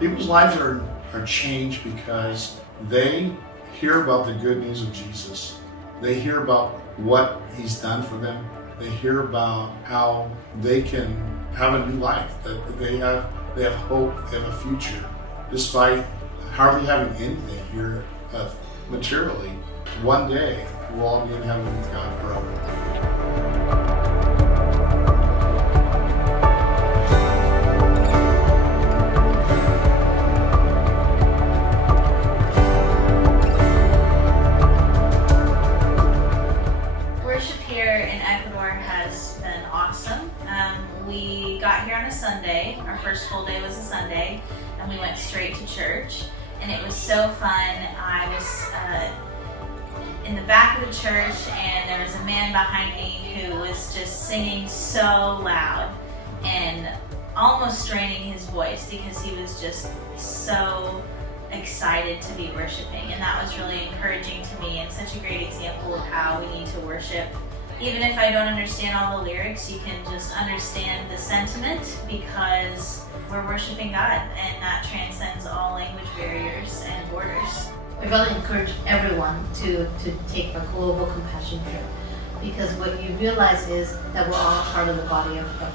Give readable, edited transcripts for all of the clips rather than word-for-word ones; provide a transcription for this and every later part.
People's lives are changed because they hear about the good news of Jesus. They hear about what He's done for them. They hear about how they can have a new life, that they have hope, they have a future, despite hardly having anything here materially. One day, we'll all be in heaven with God forever. Worship here in Ecuador has been awesome. We got here on a Sunday. Our first full day was a Sunday, and we went straight to church, and it was so fun. I was in the back of the church, and there was a man behind me who was just singing so loud and almost straining his voice because he was just so excited to be worshiping, and that was really encouraging to me and such a great example of how we need to worship. Even if I don't understand all the lyrics, you can just understand the sentiment because we're worshiping God, and that transcends all language barriers and borders. I really encourage everyone to take a global compassion trip, because what you realize is that we're all part of the body of God.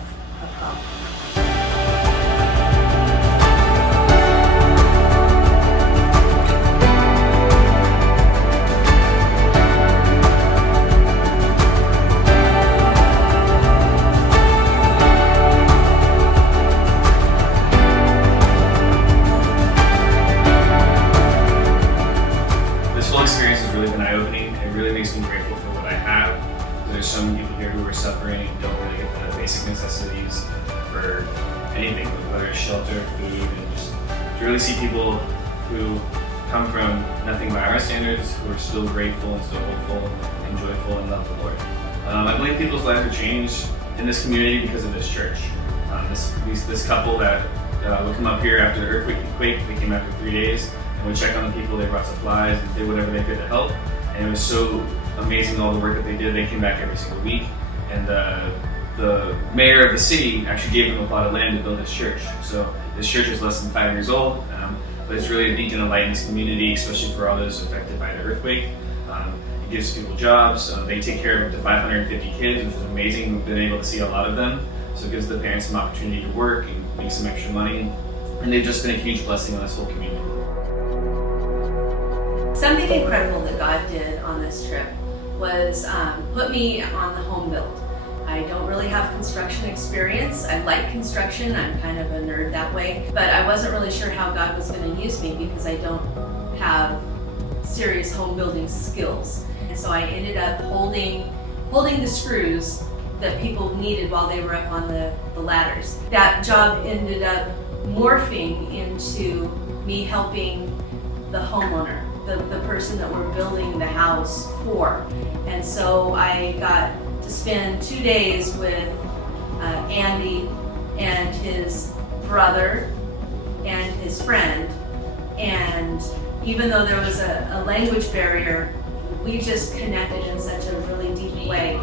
Experience has really been eye-opening. It really makes me grateful for what I have. There's so many people here who are suffering and don't really get the basic necessities for anything, whether it's shelter, food, and just to really see people who come from nothing by our standards who are still grateful and still hopeful and joyful and love the Lord. I believe people's lives are changed in this community because of this church. This couple that would come up here after the earthquake, they came after 3 days. And we checked on the people, they brought supplies, and did whatever they could to help. And it was so amazing all the work that they did. They came back every single week. And the mayor of the city actually gave them a plot of land to build this church. So this church is less than 5 years old, but it's really a beacon of light in this community, especially for all those affected by the earthquake. It gives people jobs. They take care of up to 550 kids, which is amazing. We've been able to see a lot of them. So it gives the parents some opportunity to work and make some extra money. And they've just been a huge blessing on this whole community. Something incredible that God did on this trip was put me on the home build. I don't really have construction experience. I like construction. I'm kind of a nerd that way. But I wasn't really sure how God was going to use me because I don't have serious home building skills. And so I ended up holding the screws that people needed while they were up on the ladders. That job ended up morphing into me helping the homeowner, the person that we're building the house for. And so I got to spend 2 days with Andy and his brother and his friend. And even though there was a language barrier, we just connected in such a really deep way.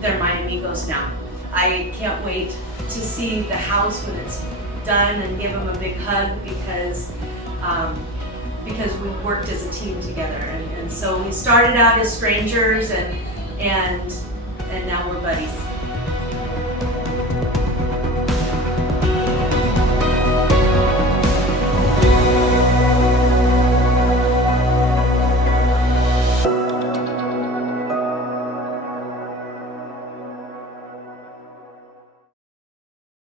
They're my amigos now. I can't wait to see the house when it's done and give them a big hug because we worked as a team together. And so we started out as strangers and now we're buddies.